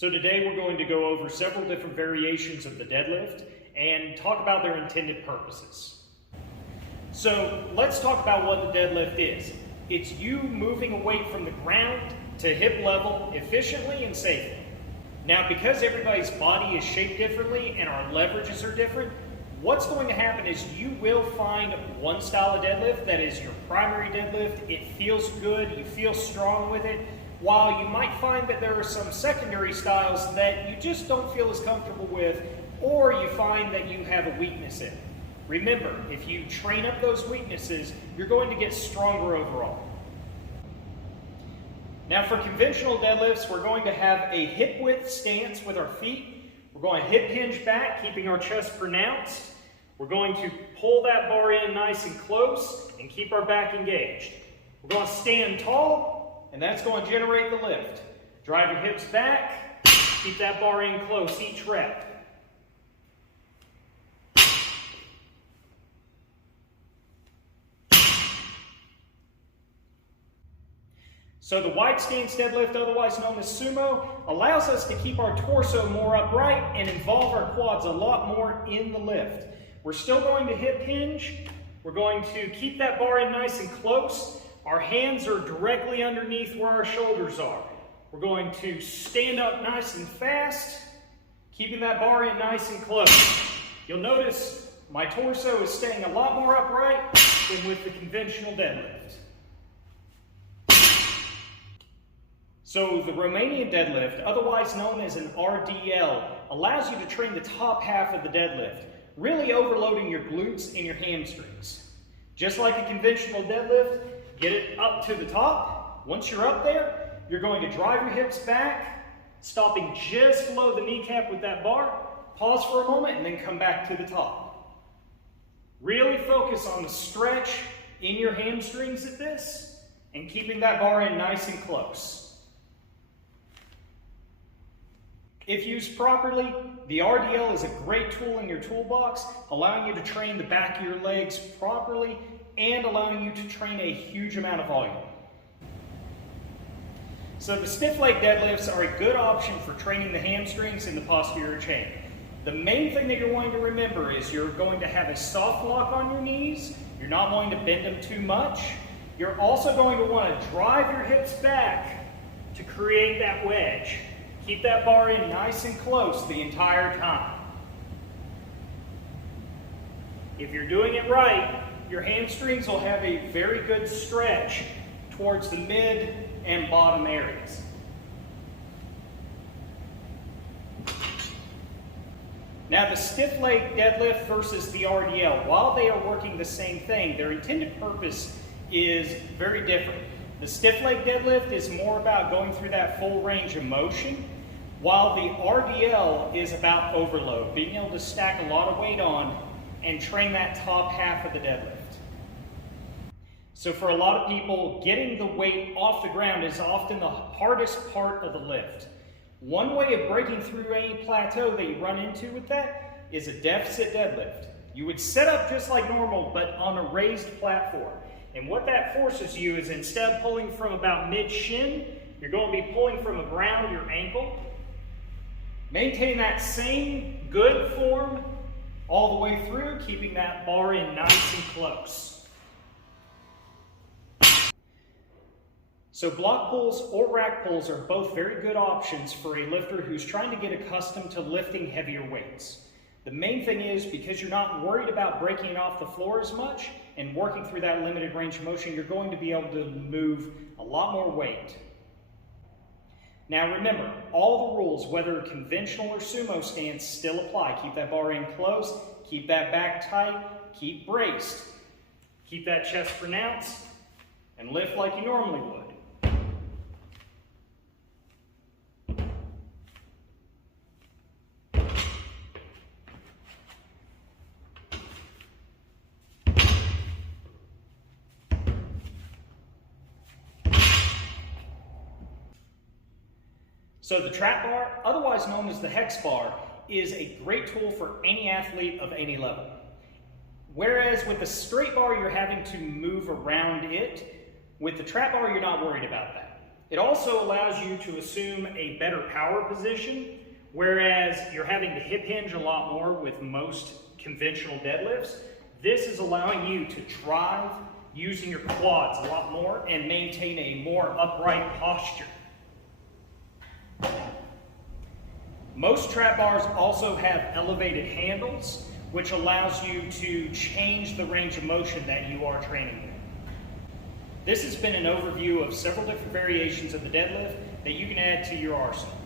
So today we're going to go over several different variations of the deadlift and talk about their intended purposes. So let's talk about what the deadlift is. It's you moving a weight from the ground to hip level efficiently and safely. Now, because everybody's body is shaped differently and our leverages are different, what's going to happen is you will find one style of deadlift that is your primary deadlift. It feels good, you feel strong with it, while you might find that there are some secondary styles that you just don't feel as comfortable with, or you find that you have a weakness in. Remember, if you train up those weaknesses, you're going to get stronger overall. Now for conventional deadlifts, we're going to have a hip width stance with our feet. We're going to hip hinge back, keeping our chest pronounced. We're going to pull that bar in nice and close and keep our back engaged. We're going to stand tall, and that's going to generate the lift. Drive your hips back, keep that bar in close each rep. So the wide stance deadlift, otherwise known as SUMO, allows us to keep our torso more upright and involve our quads a lot more in the lift. We're still going to hip hinge. We're going to keep that bar in nice and close. Our hands are directly underneath where our shoulders are. We're going to stand up nice and fast, keeping that bar in nice and close. You'll notice my torso is staying a lot more upright than with the conventional deadlift. So the Romanian deadlift, otherwise known as an RDL, allows you to train the top half of the deadlift, really overloading your glutes and your hamstrings. Just like a conventional deadlift, get it up to the top. Once you're up there, you're going to drive your hips back, stopping just below the kneecap with that bar, pause for a moment, and then come back to the top. Really focus on the stretch in your hamstrings at this, and keeping that bar in nice and close. If used properly, the RDL is a great tool in your toolbox, allowing you to train the back of your legs properly and allowing you to train a huge amount of volume. So the stiff leg deadlifts are a good option for training the hamstrings and the posterior chain. The main thing that you're wanting to remember is you're going to have a soft lock on your knees. You're not wanting to bend them too much. You're also going to want to drive your hips back to create that wedge. Keep that bar in nice and close the entire time. If you're doing it right, your hamstrings will have a very good stretch towards the mid and bottom areas. Now the stiff leg deadlift versus the RDL, while they are working the same thing, their intended purpose is very different. The stiff leg deadlift is more about going through that full range of motion, while the RDL is about overload, being able to stack a lot of weight on and train that top half of the deadlift. So for a lot of people, getting the weight off the ground is often the hardest part of the lift. One way of breaking through any plateau that you run into with that is a deficit deadlift. You would set up just like normal, but on a raised platform. And what that forces you is, instead of pulling from about mid-shin, you're going to be pulling from around your ankle. Maintain that same good form all the way through, keeping that bar in nice and close. So block pulls or rack pulls are both very good options for a lifter who's trying to get accustomed to lifting heavier weights. The main thing is, because you're not worried about breaking it off the floor as much and working through that limited range of motion, you're going to be able to move a lot more weight. Now remember, all the rules, whether conventional or SUMO stance, still apply. Keep that bar in close, keep that back tight, keep braced, keep that chest pronounced, and lift like you normally would. So the trap bar, otherwise known as the hex bar, is a great tool for any athlete of any level. Whereas with the straight bar, you're having to move around it. With the trap bar, you're not worried about that. It also allows you to assume a better power position, whereas you're having to hip hinge a lot more with most conventional deadlifts. This is allowing you to drive using your quads a lot more and maintain a more upright posture. Most trap bars also have elevated handles, which allows you to change the range of motion that you are training with. This has been an overview of several different variations of the deadlift that you can add to your arsenal.